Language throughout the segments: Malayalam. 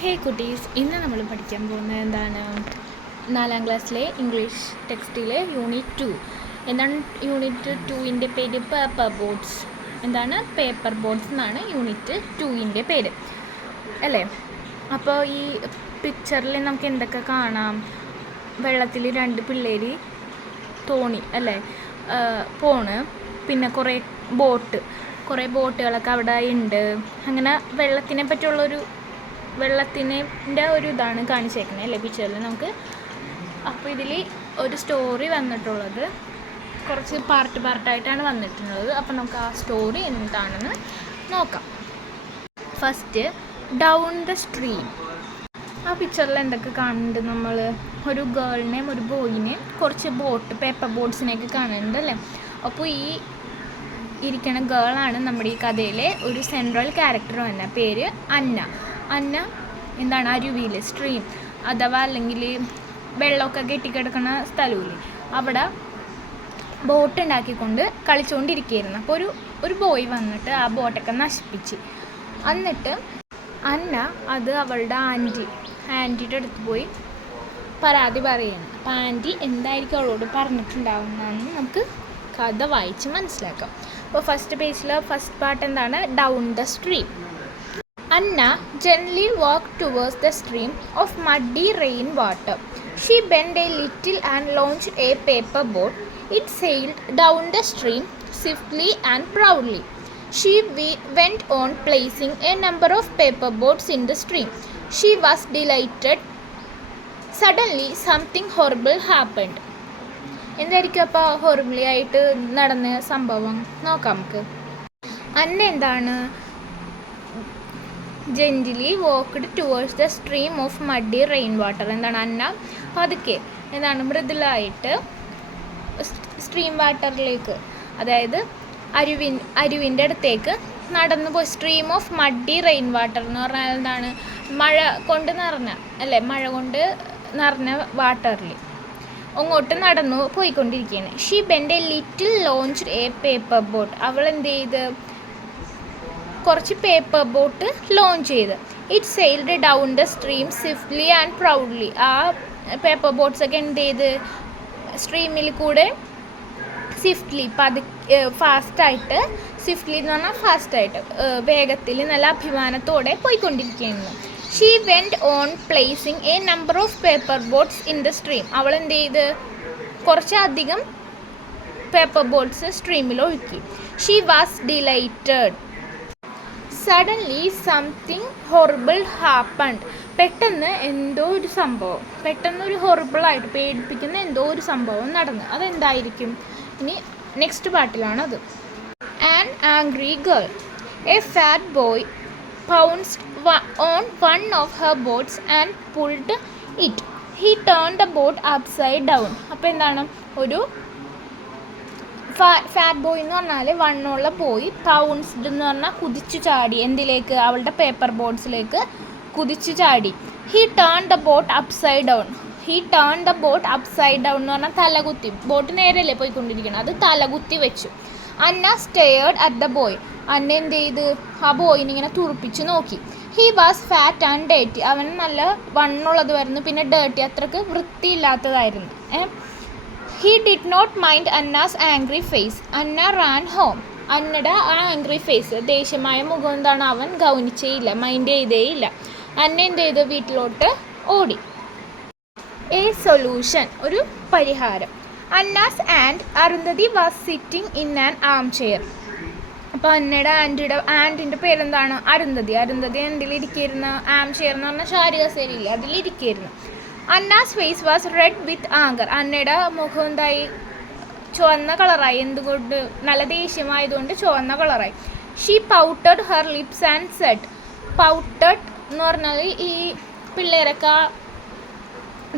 ഹേ കുട്ടീസ്, ഇന്ന് നമ്മൾ പഠിക്കാൻ പോകുന്നത് എന്താണ്? 4ാം ക്ലാസ്സിലെ ഇംഗ്ലീഷ് ടെക്സ്റ്റിലെ യൂണിറ്റ് 2. എന്താണ് യൂണിറ്റ് 2ൻ്റെ പേര്? Paper boats. എന്താണ്? പേപ്പർ ബോട്ട്സ് എന്നാണ് യൂണിറ്റ് 2ൻ്റെ പേര്, അല്ലേ? അപ്പോൾ ഈ പിക്ചറിൽ നമുക്ക് എന്തൊക്കെ കാണാം? വെള്ളത്തിൽ 2 പിള്ളേർ തോണി, അല്ലേ, പോണ്. പിന്നെ കുറേ ബോട്ടുകളൊക്കെ അവിടെ ഉണ്ട്. അങ്ങനെ വെള്ളത്തിനെ വെള്ളത്തിൻ്റെ ഒരു ഇതാണ് കാണിച്ചേക്കുന്നത്, അല്ലേ, പിക്ചറിൽ നമുക്ക്. അപ്പോൾ ഇതിൽ ഒരു സ്റ്റോറി വന്നിട്ടുള്ളത് കുറച്ച് പാർട്ടായിട്ടാണ് വന്നിട്ടുള്ളത്. അപ്പോൾ നമുക്ക് ആ സ്റ്റോറി എന്താണെന്ന് നോക്കാം. First, down the stream. ആ പിക്ചറിൽ എന്തൊക്കെ കാണുന്നുണ്ട്? നമ്മൾ ഒരു ഗേളിനെയും ഒരു ബോയിനെയും കുറച്ച് പേപ്പർ ബോട്ട്സിനെയൊക്കെ കാണുന്നുണ്ട്, അല്ലേ? അപ്പോൾ ഈ ഇരിക്കുന്ന ഗേളാണ് നമ്മുടെ ഈ കഥയിലെ ഒരു സെൻട്രൽ ക്യാരക്ടർ തന്നെ. പേര് അന്ന എന്താണ്? അരുവിയിൽ, സ്ട്രീം അഥവാ അല്ലെങ്കിൽ വെള്ളമൊക്കെ കെട്ടിക്കിടക്കുന്ന സ്ഥലമില്ലേ, അവിടെ ബോട്ട് ഉണ്ടാക്കിക്കൊണ്ട് കളിച്ചുകൊണ്ടിരിക്കുകയായിരുന്നു. അപ്പോൾ ഒരു ബോയ് വന്നിട്ട് ആ ബോട്ടൊക്കെ നശിപ്പിച്ച്. എന്നിട്ട് അന്ന അത് അവളുടെ ആൻറ്റിയുടെ അടുത്ത് പോയി പരാതി പറയുകയാണ്. അപ്പോൾ ആൻറ്റി എന്തായിരിക്കും അവളോട് പറഞ്ഞിട്ടുണ്ടാവുന്നതെന്ന് നമുക്ക് കഥ വായിച്ച് മനസ്സിലാക്കാം. അപ്പോൾ ഫസ്റ്റ് പേജിൽ ഫസ്റ്റ് പാർട്ട് എന്താണ്? Down the stream. Anna gently walked towards the stream of muddy rain water. She bent a little and launched a paper boat. It sailed down the stream swiftly and proudly. She went on placing a number of paper boats in the stream. She was delighted. Suddenly, something horrible happened. എന്തായിരിക്കും അപ്പോൾ ഹൊറിബിളി ആയിട്ട് നടന്ന സംഭവം? നോക്കാം നമുക്ക്. അന്ന എന്താണ്? Gently walked towards the stream of muddy rain water. എന്താണ്? അന്ന പതുക്കെ മൃദുലമായിട്ട് സ്ട്രീം വാട്ടറിലേക്ക്, അതായത് അരുവിൻ്റെ അടുത്തേക്ക് നടന്നു പോയി. Stream of muddy rain water എന്ന് പറഞ്ഞാൽ എന്താണ്? മഴ കൊണ്ട് നിറഞ്ഞ വാട്ടറിൽ അങ്ങോട്ട് നടന്നു പോയിക്കൊണ്ടിരിക്കുകയാണ്. She bend A little launched A paper boat. അവൾ എന്ത് ചെയ്ത്? കുറച്ച് പേപ്പർ ബോട്ട് ലോഞ്ച് ചെയ്ത്. It sailed down the stream swiftly and proudly. ആ പേപ്പർ ബോട്ട്സൊക്കെ എന്ത് ചെയ്ത്? സ്ട്രീമിൽ കൂടെ സ്വിഫ്റ്റ്ലി, ഫാസ്റ്റായിട്ട്. സ്വിഫ്റ്റ്ലി എന്ന് പറഞ്ഞാൽ ഫാസ്റ്റായിട്ട്, വേഗത്തിൽ, നല്ല അഭിമാനത്തോടെ പോയിക്കൊണ്ടിരിക്കുകയായിരുന്നു. She went on placing a number of paper boats in the stream. അവൾ എന്ത് ചെയ്ത്? കുറച്ചധികം പേപ്പർ ബോട്ട്സ് സ്ട്രീമിൽ ഒഴുക്കി. She was delighted. Suddenly something horrible happened. പെട്ടെന്ന് ഒരു ഹൊറിബിളായിട്ട് പേടിപ്പിക്കുന്ന എന്തോ ഒരു സംഭവം നടന്നു. അതെന്തായിരിക്കും? ഇനി നെക്സ്റ്റ് പാർട്ടിലാണത്. An angry girl. A fat boy pounced on one of her boats and pulled it. He turned the boat upside down. അപ്പോൾ എന്താണ്? ഒരു ഫാറ്റ് ബോയ് എന്ന് പറഞ്ഞാൽ വണ്ണമുള്ള ബോയ്. പൗൺസ്ഡ് എന്ന് പറഞ്ഞാൽ കുതിച്ചു ചാടി. എന്തിലേക്ക്? അവളുടെ പേപ്പർ ബോട്ട്സിലേക്ക് കുതിച്ചു ചാടി. He turn the boat upside down. എന്ന് പറഞ്ഞാൽ തലകുത്തി. ബോട്ട് നേരെയല്ലേ പോയിക്കൊണ്ടിരിക്കണം, അത് തലകുത്തി വെച്ചു. Anna stared at the boy. Anna എന്ത് ചെയ്ത്? ആ ബോയിനെ ഇങ്ങനെ തുറപ്പിച്ച് നോക്കി. He was fat and dirty. അവൻ നല്ല വണ്ണുള്ളതുമായിരുന്നു, പിന്നെ ഡേർട്ടി, അത്രക്ക് വൃത്തിയില്ലാത്തതായിരുന്നു. He did not mind Anna's angry face. Anna ran home. അന്നയുടെ ആ ആംഗ്രി ഫേസ്, ദേഷ്യമായ മുഖം എന്താണ്? അവൻ ഗൗനിച്ചേയില്ല, മൈൻഡ് ചെയ്തേയില്ല. അന്ന എന്ത് ചെയ്ത്? വീട്ടിലോട്ട് ഓടി. എ സൊല്യൂഷൻ, ഒരു പരിഹാരം. Anna's and Arundhati was sitting in an armchair. അപ്പോൾ അന്നയുടെ ആൻറ്റിൻ്റെ പേരെന്താണ്? അരുന്ധതി. എന്തിലിരിക്കുന്നു? ആം ചെയർ എന്ന് പറഞ്ഞാൽ ശാരികസേരിയില്ലേ, അതിലിരിക്കുന്നു. Anna's face was red with anger. അന്നയുടെ മുഖം എന്തായി? ചുവന്ന കളറായി. എന്തുകൊണ്ട്? നല്ല ദേഷ്യമായതുകൊണ്ട് ചുവന്ന കളറായി. She pouted her lips and said. Pouted എന്ന് പറഞ്ഞാൽ ഈ പിള്ളേരൊക്കെ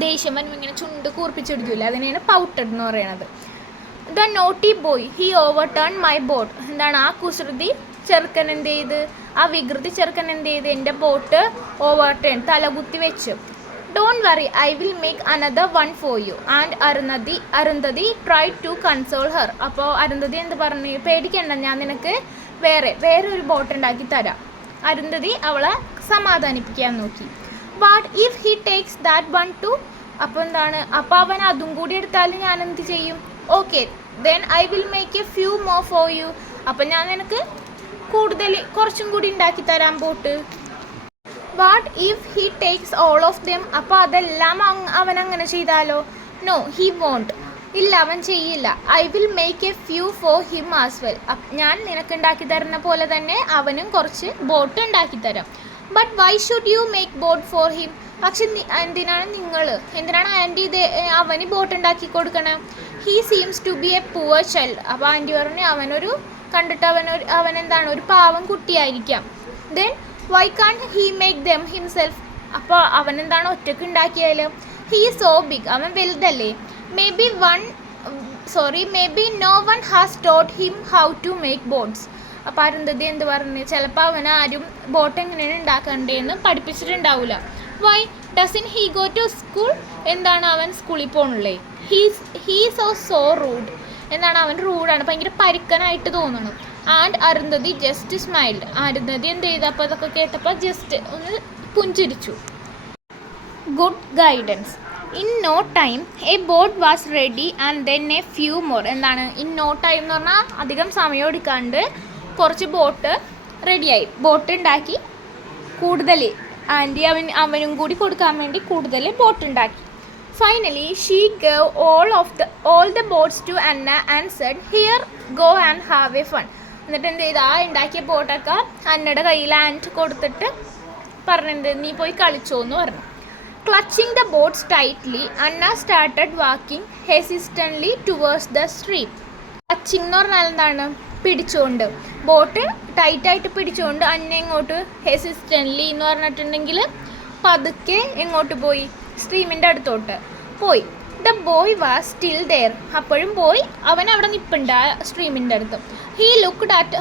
ദേഷ്യം വരുമ്പോൾ ഇങ്ങനെ ചുണ്ട് കൂർപ്പിച്ചെടുക്കില്ല, അതിനെയാണ് പൗട്ടഡ് എന്ന് പറയുന്നത്. The naughty boy he over turn my boat. എന്താണ്? ആ കുസൃതി ചെറുക്കൻ എന്ത് ചെയ്ത്? ആ വികൃതി ചെറുക്കൻ എന്ത് ചെയ്ത്? എൻ്റെ ബോട്ട് ഓവർ ടേൺ, തലകുത്തി വെച്ചു. Don't worry, I will make another one for you. And Arundhati tried to console her. അപ്പോൾ അരുന്ധതി എന്ത് പറഞ്ഞു? പേടിക്കണ്ട, ഞാൻ നിനക്ക് വേറെ ഒരു ബോട്ട് ഉണ്ടാക്കി തരാം. അരുന്ധതി അവളെ സമാധാനിപ്പിക്കാൻ നോക്കി. What if he takes that one two? അപ്പോൾ എന്താണ്, അപ്പോൾ അവൻ അതും കൂടി എടുത്താൽ ഞാൻ എന്ത് ചെയ്യും? Okay, then I will make a few more for you. അപ്പം ഞാൻ നിനക്ക് കുറച്ചും കൂടി ഉണ്ടാക്കി തരാൻ boat. What if he takes all of them? അപ്പോൾ അതെല്ലാം അവൻ അങ്ങനെ ചെയ്താലോ? No, he won't. ഇല്ല, അവൻ ചെയ്യില്ല. I will make a few for him as well. ഞാൻ നിനക്ക് ഉണ്ടാക്കി തരുന്ന പോലെ തന്നെ അവനും കുറച്ച് ബോട്ട് ഉണ്ടാക്കി തരാം. But why should you make boat for him? പക്ഷെ എന്തിനാണ് ആൻറ്റി അവന് ബോട്ട് ഉണ്ടാക്കി കൊടുക്കണം? He seems to be a poor child. അപ്പോൾ ആൻറ്റി പറഞ്ഞു കണ്ടിട്ട് അവൻ എന്താണ്, ഒരു പാവം കുട്ടിയായിരിക്കാം. Then why can't he make them himself? അപ്പോൾ അവൻ എന്താണ്, ഒറ്റയ്ക്ക് ഉണ്ടാക്കിയാലും? ഹീ സോ ബിഗ്, അവൻ വലുതല്ലേ. Maybe no one has taught him how to make boats. അപ്പോൾ അരുന്ധതി എന്ത് പറഞ്ഞു, ചിലപ്പോൾ അവനാരും ബോട്ട് എങ്ങനെയാണ് ഉണ്ടാക്കണ്ടേന്ന് പഠിപ്പിച്ചിട്ടുണ്ടാവില്ല. Why doesn't he go to school? എന്താണ്, അവൻ സ്കൂളിൽ പോകണില്ലേ? He's so rude. എന്താണ്, അവൻ റൂഡാണ്, ഭയങ്കര പരുക്കനായിട്ട് തോന്നണം. And Arundhati just smiled. Arundhati എന്ത് ചെയ്തു, അപ്പോൾ അതൊക്കെ കേട്ടപ്പോൾ ജസ്റ്റ് ഒന്ന് പുഞ്ചിരിച്ചു. Good guidance. In no time a boat was ready and then a few more. എന്താണ് ഇൻ നോ ടൈം എന്ന് പറഞ്ഞാൽ അധികം സമയം എടുക്കാണ്ട് കുറച്ച് ബോട്ട് റെഡിയായി. ബോട്ട് ഉണ്ടാക്കി കൂടുതൽ ആൻറ്റി അവനും കൂടി കൊടുക്കാൻ വേണ്ടി കൂടുതൽ ബോട്ട് ഉണ്ടാക്കി. Finally she gov all the boats to Anna and said, here, go and have a fun. എന്നിട്ട് എന്ത് ചെയ്ത് ഉണ്ടാക്കിയ ബോട്ടൊക്കെ അന്നയുടെ കയ്യിൽ ആൻഡ് കൊടുത്തിട്ട് പറഞ്ഞത്, നീ പോയി കളിച്ചോ എന്ന് പറഞ്ഞു. Clutching the boats tightly, Anna started walking hesitantly towards the stream. Clutching എന്ന് പറഞ്ഞാൽ എന്താണ്, പിടിച്ചുകൊണ്ട്, ബോട്ട് ടൈറ്റായിട്ട് പിടിച്ചുകൊണ്ട് അന്ന എങ്ങോട്ട്, ഹെസിസ്റ്റൻ്റ്ലി എന്ന് പറഞ്ഞിട്ടുണ്ടെങ്കിൽ പതുക്കെ എങ്ങോട്ട് പോയി, സ്ട്രീമിൻ്റെ അടുത്തോട്ട് പോയി. The boy was still there. അപ്പോഴും അവൻ അവിടെ നിൽപ്പുണ്ട് ആ സ്ട്രീമിൻ്റെ അടുത്ത്. He looked at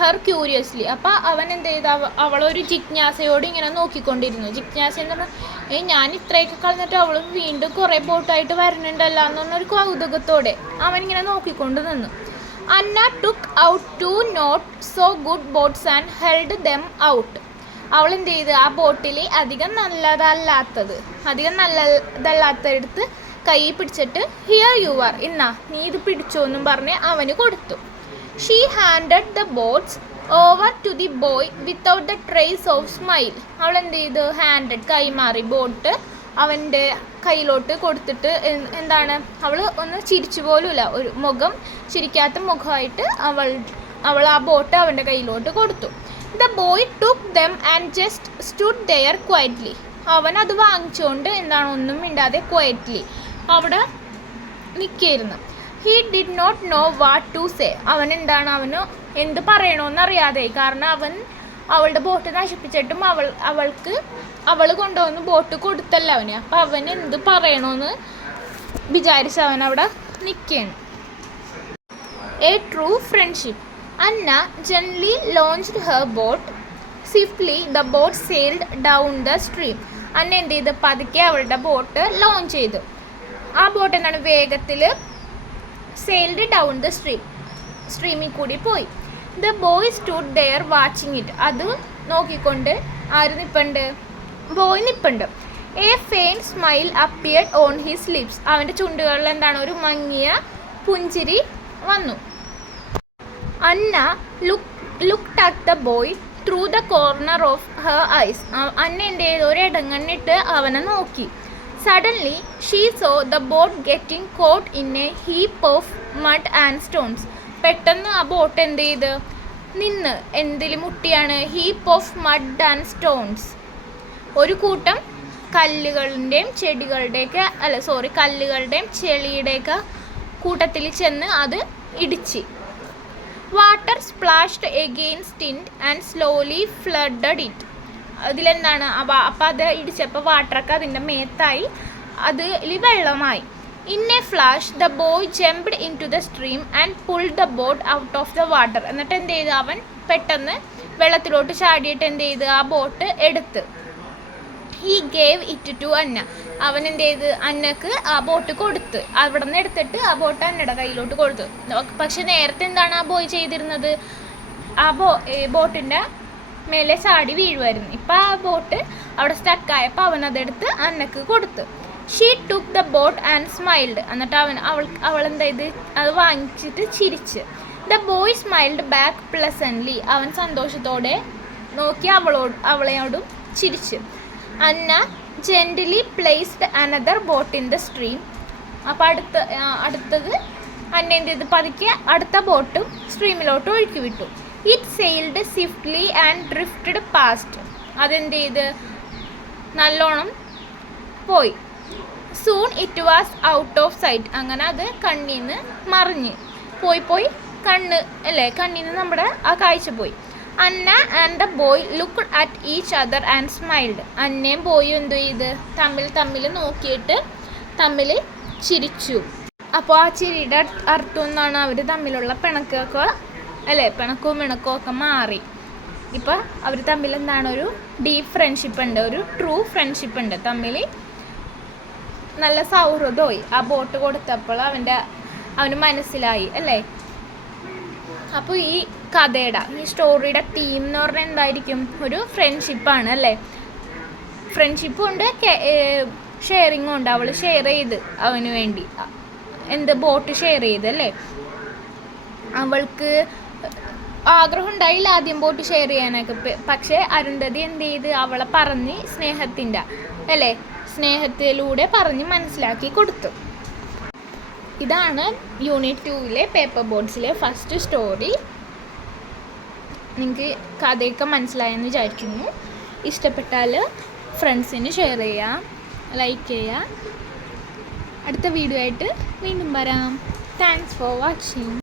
her curiously. അപ്പോൾ അവൻ എന്ത് ചെയ്ത, അവളൊരു ജിജ്ഞാസയോട് ഇങ്ങനെ നോക്കിക്കൊണ്ടിരുന്നു. ജിജ്ഞാസ എന്ന് പറഞ്ഞാൽ ഞാൻ ഇത്രയൊക്കെ കളഞ്ഞിട്ട് അവൾ വീണ്ടും കുറേ ബോട്ടായിട്ട് വരുന്നുണ്ടല്ലോ എന്ന് പറഞ്ഞൊരു കൗതുകത്തോടെ അവനിങ്ങനെ നോക്കിക്കൊണ്ട് നിന്നു. Anna took out 2 not so good boats and held them out. അവൾ എന്ത് ചെയ്ത്, ആ ബോട്ടിൽ അധികം നല്ലതല്ലാത്തടുത്ത് കൈ പിടിച്ചിട്ട്, ഹിയർ യു ആർ, നീ ഇത് പിടിച്ചോ എന്നും പറഞ്ഞ് അവന് കൊടുത്തു. She handed the boats over to the boy without the trace of smile. അവൾ എന്ത് ചെയ്തു, കൈമാറി ബോട്ട് അവൻ്റെ കയ്യിലോട്ട് കൊടുത്തിട്ട് എന്താണ്, അവൾ ഒന്ന് ചിരിച്ചു പോലുമില്ല, ഒരു ചിരിക്കാത്ത മുഖമായിട്ട് അവൾ ആ ബോട്ട് അവൻ്റെ കയ്യിലോട്ട് കൊടുത്തു. The boy took them and just stood there quietly. അവൻ അത് വാങ്ങിച്ചുകൊണ്ട് ഒന്നും മിണ്ടാതെ ക്വയറ്റ്ലി അവിടെ നിൽക്കുകയായിരുന്നു. He did not know what to say. അവന് എന്ത് പറയണമെന്നറിയാതെ, കാരണം അവളുടെ ബോട്ട് നശിപ്പിച്ചിട്ടും അവൾ കൊണ്ടുവന്ന് ബോട്ട് കൊടുത്തല്ല അവന്. അപ്പം അവന് എന്ത് പറയണമെന്ന് വിചാരിച്ച് അവൻ അവിടെ നിൽക്കുകയാണ്. A true friendship. Anna gently launched her boat. Swiftly the boat sailed down the stream. അന്ന എന്ത് ചെയ്ത്, പതുക്കെ അവളുടെ ബോട്ട് ലോഞ്ച് ചെയ്തു. ആ ബോട്ട് എന്താണ്, വേഗത്തിൽ സെയിൽഡ് ഡൗൺ ദ സ്ട്രീമിൽ കൂടി പോയി. The boy stood there watching it. അത് നോക്കിക്കൊണ്ട് ആര് നിൽപ്പുണ്ട്, ബോയ് നിൽപ്പുണ്ട്. A faint smile appeared on his lips. അവൻ്റെ ചുണ്ടുകളിൽ ഒരു മങ്ങിയ പുഞ്ചിരി വന്നു. അന്ന looked at the boy through the corner of her eyes. അന്ന എന്ത് ചെയ്തു, ഒരിടങ്ങണ്ണിട്ട് അവനെ നോക്കി. Suddenly she saw the boat getting caught in a heap of mud and stones. പെട്ടെന്ന് ആ ബോട്ട് എന്ത് ചെയ്ത് എന്തിൽ മുട്ടിയാണ്, heap of mud and stones. ഒരു കൂട്ടം കല്ലുകളുടെയും ചെളിയുടെയൊക്കെ കൂട്ടത്തിൽ ചെന്ന് അത് ഇടിച്ച്. Water splashed against it and slowly flooded it. അതിലെന്താണ്, അപ്പം അത് ഇടിച്ചപ്പോൾ വാട്ടറൊക്കെ അതിൻ്റെ മേത്തായി, അതിൽ വെള്ളമായി. In a flash the boy jumped into the stream and pulled the boat out of the water. എന്നിട്ട് എന്ത് ചെയ്ത്, അവൻ പെട്ടെന്ന് വെള്ളത്തിലോട്ട് ചാടിയിട്ട് എന്ത് ചെയ്ത്, ആ ബോട്ട് എടുത്ത്. ഹീ ഗേവ് ഇറ്റ് ടു അന്ന. അവൻ എന്ത് ചെയ്ത്, അന്നക്ക് ആ ബോട്ട് കൊടുത്ത്. അവിടെ നിന്ന് എടുത്തിട്ട് ആ ബോട്ട് അന്നയുടെ കയ്യിലോട്ട് കൊടുത്തു. പക്ഷെ നേരത്തെ എന്താണ് ആ ബോയ് ചെയ്തിരുന്നത്, ആ ബോട്ടിൻ്റെ മേലെ ചാടി വീഴുമായിരുന്നു. ഇപ്പം ആ ബോട്ട് അവിടെ സ്റ്റക്കായപ്പോൾ അവനതെടുത്ത് അന്നക്ക് കൊടുത്തു. She took the boat and smiled. എന്നിട്ട് അവൾ എന്താ ഇത് അത് വാങ്ങിച്ചിട്ട് ചിരിച്ച്. The boy smiled back pleasantly. അവൻ സന്തോഷത്തോടെ നോക്കി അവളെയോടും ചിരിച്ചു. Anna gently placed another boat in the stream. അപ്പോൾ അടുത്തത് അന്ന എന്ത് ചെയ്ത് പതുക്കെ അടുത്ത ബോട്ടും സ്ട്രീമിലോട്ട് ഒഴുക്കി വിട്ടു. It sailed swiftly and drifted past. അതെന്ത് ചെയ്ത് നല്ലോണം പോയി. Soon it was out of sight. അങ്ങനെ അത് കണ്ണിൽ നിന്ന് മറിഞ്ഞ് പോയി കണ്ണിൽ നിന്ന് നമ്മുടെ ആ കാഴ്ച പോയി. Anna and the boy looked at each other and smiled. അന്നയും ബോയും എന്തു ചെയ്ത് തമ്മിൽ നോക്കിയിട്ട് തമ്മിൽ ചിരിച്ചു. അപ്പോൾ ആ ചിരിയുടെ അർത്ഥം എന്നാണ് അവർ തമ്മിലുള്ള പിണക്കമൊക്കെ പിണക്കവും ഒക്കെ മാറി. ഇപ്പോൾ അവർ തമ്മിൽ എന്താണ് ഒരു ഡീപ്പ് ഫ്രണ്ട്ഷിപ്പ് ഉണ്ട്, ഒരു ട്രൂ ഫ്രണ്ട്ഷിപ്പ് ഉണ്ട് തമ്മിൽ. നല്ല സൗഹൃദമായി ആ ബോട്ട് കൊടുത്തപ്പോൾ അവന് മനസ്സിലായി അല്ലേ. അപ്പോൾ ഈ കഥയുടെ ഈ സ്റ്റോറിയുടെ തീം എന്ന് പറഞ്ഞാൽ എന്തായിരിക്കും? ഒരു ഫ്രണ്ട്ഷിപ്പാണ് അല്ലേ. ഫ്രണ്ട്ഷിപ്പും ഉണ്ട്, ഷെയറിങ്ങും ഉണ്ട്. അവൾ ഷെയർ ചെയ്ത് അവന് വേണ്ടി ബോട്ട് ഷെയർ ചെയ്ത് അല്ലേ. അവൾക്ക് ആഗ്രഹം ഉണ്ടായില്ല ആദ്യം ബോട്ട് ഷെയർ ചെയ്യാനൊക്കെ. പക്ഷേ അരുന്ധതി എന്ത് ചെയ്ത് അവളെ പറഞ്ഞ് സ്നേഹത്തിലൂടെ പറഞ്ഞ് മനസ്സിലാക്കി കൊടുത്തു. ഇതാണ് യൂണിറ്റ് 2 പേപ്പർ ബോട്ട്സിലെ ഫസ്റ്റ് സ്റ്റോറി. നിങ്ങൾക്ക് കഥയൊക്കെ മനസ്സിലായെന്ന് വിചാരിക്കുന്നു. ഇഷ്ടപ്പെട്ടാൽ ഫ്രണ്ട്സിന് ഷെയർ ചെയ്യുക, ലൈക്ക് ചെയ്യുക. അടുത്ത വീഡിയോ ആയിട്ട് വീണ്ടും വരാം. Thanks for watching.